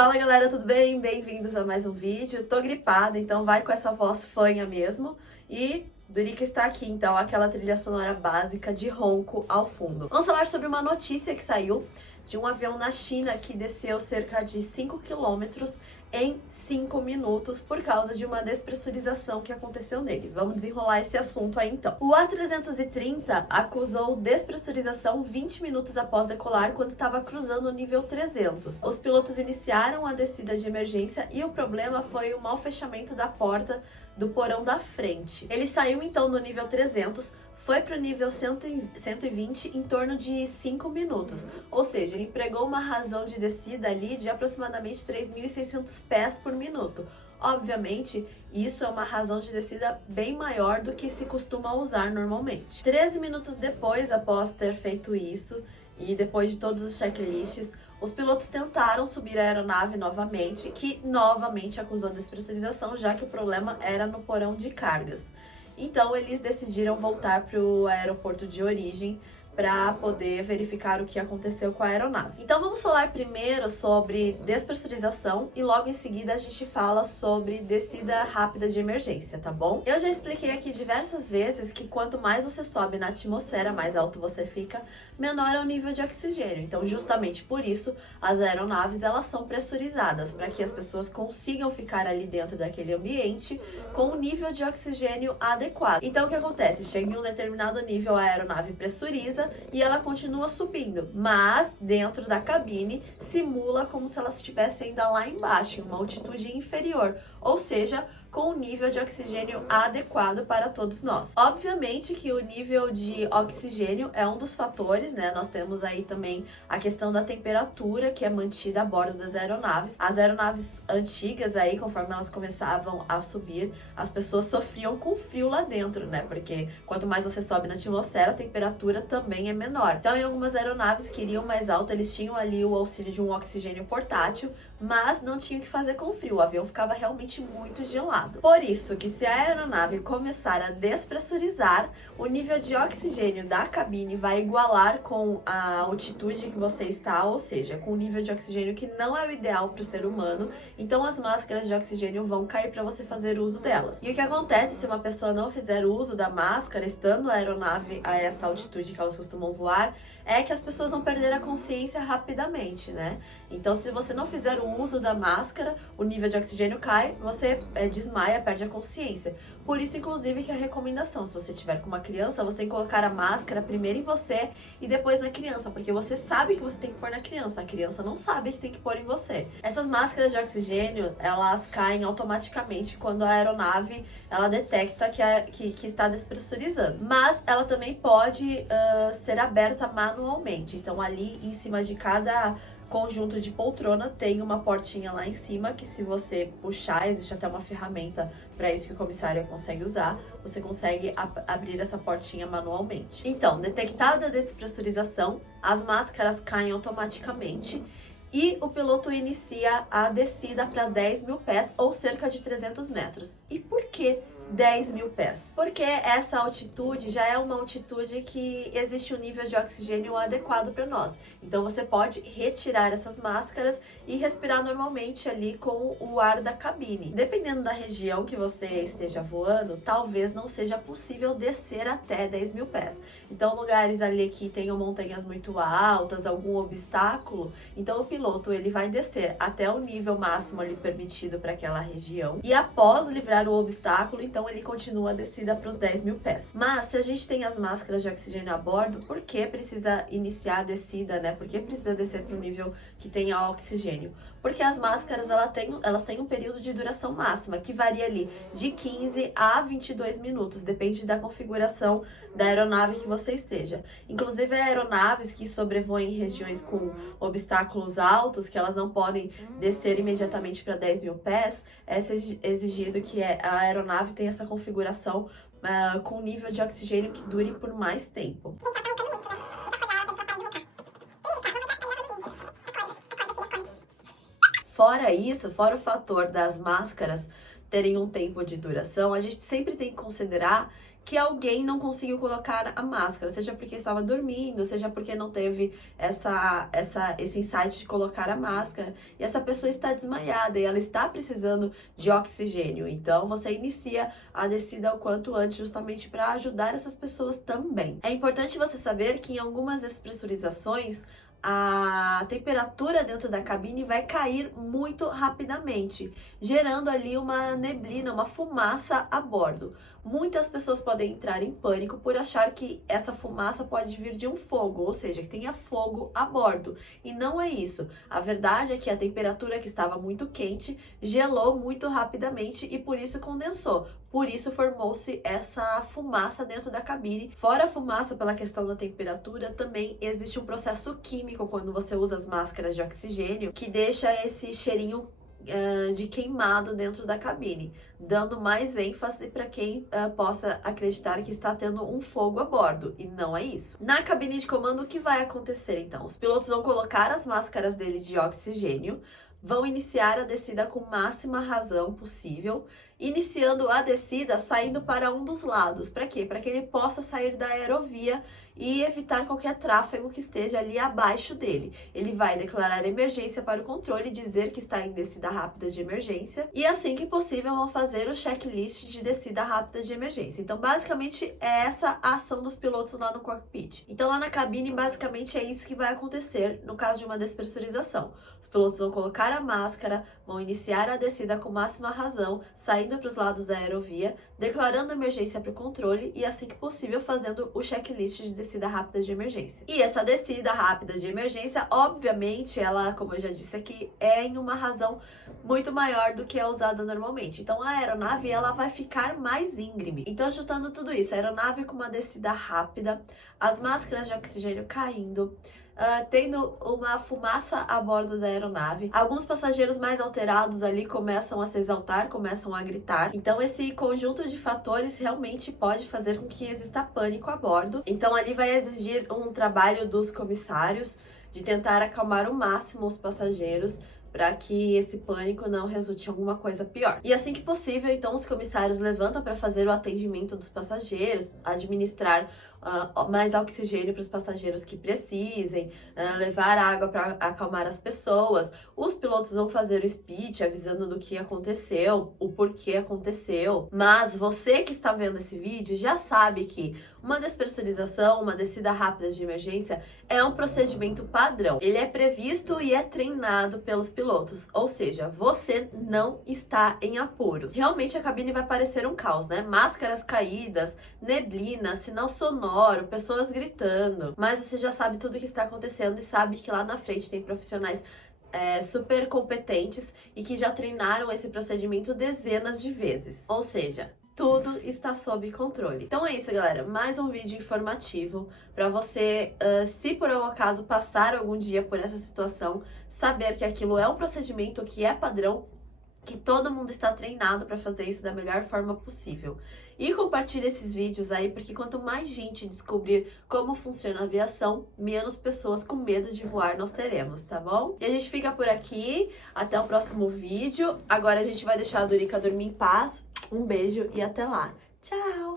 Fala galera, tudo bem? Bem-vindos a mais um vídeo. Tô gripada, então vai com essa voz fanha mesmo. E Durica está aqui, então, aquela trilha sonora básica de ronco ao fundo. Vamos falar sobre uma notícia que saiu de um avião na China que desceu cerca de 5 quilômetros em 5 minutos por causa de uma despressurização que aconteceu nele. Vamos desenrolar esse assunto aí então. O A330 acusou despressurização 20 minutos após decolar quando estava cruzando o nível 300. Os pilotos iniciaram a descida de emergência e o problema foi o mau fechamento da porta do porão da frente. Ele saiu então do nível 300, foi para o nível 120 em torno de 5 minutos. Ou seja, ele empregou uma razão de descida ali de aproximadamente 3.600 pés por minuto. Obviamente, isso é uma razão de descida bem maior do que se costuma usar normalmente. 13 minutos depois, após ter feito isso, e depois de todos os checklists, os pilotos tentaram subir a aeronave novamente, que novamente acusou despressurização, já que o problema era no porão de cargas. Então, eles decidiram voltar para o aeroporto de origem para poder verificar o que aconteceu com a aeronave. Então, vamos falar primeiro sobre despressurização e logo em seguida a gente fala sobre descida rápida de emergência, tá bom? Eu já expliquei aqui diversas vezes que quanto mais você sobe na atmosfera, mais alto você fica, menor é o nível de oxigênio. Então, justamente por isso, as aeronaves elas são pressurizadas para que as pessoas consigam ficar ali dentro daquele ambiente com um nível de oxigênio adequado. Então, o que acontece? Chega em um determinado nível, a aeronave pressuriza e ela continua subindo, mas dentro da cabine simula como se ela estivesse ainda lá embaixo, em uma altitude inferior, ou seja, com um nível de oxigênio adequado para todos nós. Obviamente que o nível de oxigênio é um dos fatores, né? Nós temos aí também a questão da temperatura que é mantida a bordo das aeronaves. As aeronaves antigas aí, conforme elas começavam a subir, as pessoas sofriam com frio lá dentro, né? Porque quanto mais você sobe na atmosfera, a temperatura também é menor. Então, em algumas aeronaves que iriam mais alto, eles tinham ali o auxílio de um oxigênio portátil, mas não tinham que fazer com frio. O avião ficava realmente muito gelado. Por isso que se a aeronave começar a despressurizar, o nível de oxigênio da cabine vai igualar com a altitude que você está, ou seja, com o nível de oxigênio que não é o ideal para o ser humano. Então as máscaras de oxigênio vão cair para você fazer uso delas. E o que acontece se uma pessoa não fizer uso da máscara, estando a aeronave a essa altitude que elas costumam voar, é que as pessoas vão perder a consciência rapidamente, né? Então, se você não fizer o uso da máscara, o nível de oxigênio cai, você desmaia, perde a consciência. Por isso, inclusive, que a recomendação, se você tiver com uma criança, você tem que colocar a máscara primeiro em você e depois na criança, porque você sabe que você tem que pôr na criança, a criança não sabe que tem que pôr em você. Essas máscaras de oxigênio, elas caem automaticamente quando a aeronave, ela detecta que está despressurizando. Mas ela também pode ser aberta manualmente. Então, ali em cima de cada conjunto de poltrona tem uma portinha lá em cima que, se você puxar, existe até uma ferramenta para isso que o comissário consegue usar, você consegue abrir essa portinha manualmente. Então, detectada a despressurização, as máscaras caem automaticamente e o piloto inicia a descida para 10.000 pés ou cerca de 300 metros. E por que 10.000 pés? Porque essa altitude já é uma altitude que existe um nível de oxigênio adequado para nós. Então você pode retirar essas máscaras e respirar normalmente ali com o ar da cabine. Dependendo da região que você esteja voando, talvez não seja possível descer até 10.000 pés. Então, lugares ali que tenham montanhas muito altas, algum obstáculo, então o piloto ele vai descer até o nível máximo ali permitido para aquela região e após livrar o obstáculo, então ele continua a descida para os 10.000 pés. Mas se a gente tem as máscaras de oxigênio a bordo, por que precisa iniciar a descida, né? Por que precisa descer para o nível que tenha oxigênio? Porque as máscaras elas têm um período de duração máxima, que varia ali de 15 a 22 minutos, depende da configuração da aeronave que você esteja. Inclusive, aeronaves que sobrevoem regiões com obstáculos altos, que elas não podem descer imediatamente para 10.000 pés, é exigido que a aeronave tenha essa configuração com nível de oxigênio que dure por mais tempo. Fora isso, fora o fator das máscaras terem um tempo de duração, a gente sempre tem que considerar que alguém não conseguiu colocar a máscara, seja porque estava dormindo, seja porque não teve esse insight de colocar a máscara, e essa pessoa está desmaiada e ela está precisando de oxigênio. Então, você inicia a descida o quanto antes, justamente para ajudar essas pessoas também. É importante você saber que em algumas despressurizações, a temperatura dentro da cabine vai cair muito rapidamente, gerando ali uma neblina, uma fumaça a bordo. Muitas pessoas podem entrar em pânico por achar que essa fumaça pode vir de um fogo, ou seja, que tenha fogo a bordo. E não é isso. A verdade é que a temperatura que estava muito quente gelou muito rapidamente e por isso condensou. Por isso formou-se essa fumaça dentro da cabine. Fora a fumaça pela questão da temperatura, também existe um processo químico quando você usa as máscaras de oxigênio que deixa esse cheirinho de queimado dentro da cabine, dando mais ênfase para quem possa acreditar que está tendo um fogo a bordo, e não é isso. Na cabine de comando, o que vai acontecer então? Os pilotos vão colocar as máscaras dele de oxigênio, vão iniciar a descida com máxima razão possível, iniciando a descida saindo para um dos lados. Para quê? Para que ele possa sair da aerovia e evitar qualquer tráfego que esteja ali abaixo dele. Ele vai declarar emergência para o controle, dizer que está em descida rápida de emergência e assim que possível vão fazer o checklist de descida rápida de emergência. Então, basicamente, é essa a ação dos pilotos lá no cockpit. Então, lá na cabine, basicamente é isso que vai acontecer no caso de uma despressurização. Os pilotos vão colocar a máscara, vão iniciar a descida com máxima razão, saindo para os lados da aerovia, declarando emergência para o controle e assim que possível fazendo o checklist de descida rápida de emergência. E essa descida rápida de emergência, obviamente, ela, como eu já disse aqui, é em uma razão muito maior do que é usada normalmente. Então, a aeronave, ela vai ficar mais íngreme. Então, juntando tudo isso, a aeronave com uma descida rápida, as máscaras de oxigênio caindo, tendo uma fumaça a bordo da aeronave. Alguns passageiros mais alterados ali começam a se exaltar, começam a gritar. Então, esse conjunto de fatores realmente pode fazer com que exista pânico a bordo. Então, ali vai exigir um trabalho dos comissários de tentar acalmar ao máximo os passageiros, para que esse pânico não resulte em alguma coisa pior. E assim que possível, então, os comissários levantam para fazer o atendimento dos passageiros, administrar mais oxigênio para os passageiros que precisem, levar água para acalmar as pessoas. Os pilotos vão fazer o speech avisando do que aconteceu, o porquê aconteceu. Mas você que está vendo esse vídeo já sabe que uma despressurização, uma descida rápida de emergência é um procedimento padrão. Ele é previsto e é treinado pelos pilotos, ou seja, você não está em apuros. Realmente a cabine vai parecer um caos, né? Máscaras caídas, neblina, sinal sonoro, pessoas gritando, mas você já sabe tudo o que está acontecendo e sabe que lá na frente tem profissionais super competentes e que já treinaram esse procedimento dezenas de vezes. Ou seja, tudo está sob controle. Então é isso, galera. Mais um vídeo informativo para você, se por algum acaso passar algum dia por essa situação, saber que aquilo é um procedimento que é padrão, que todo mundo está treinado para fazer isso da melhor forma possível. E compartilhe esses vídeos aí, porque quanto mais gente descobrir como funciona a aviação, menos pessoas com medo de voar nós teremos, tá bom? E a gente fica por aqui, até o próximo vídeo. Agora a gente vai deixar a Dorica dormir em paz. Um beijo e até lá. Tchau!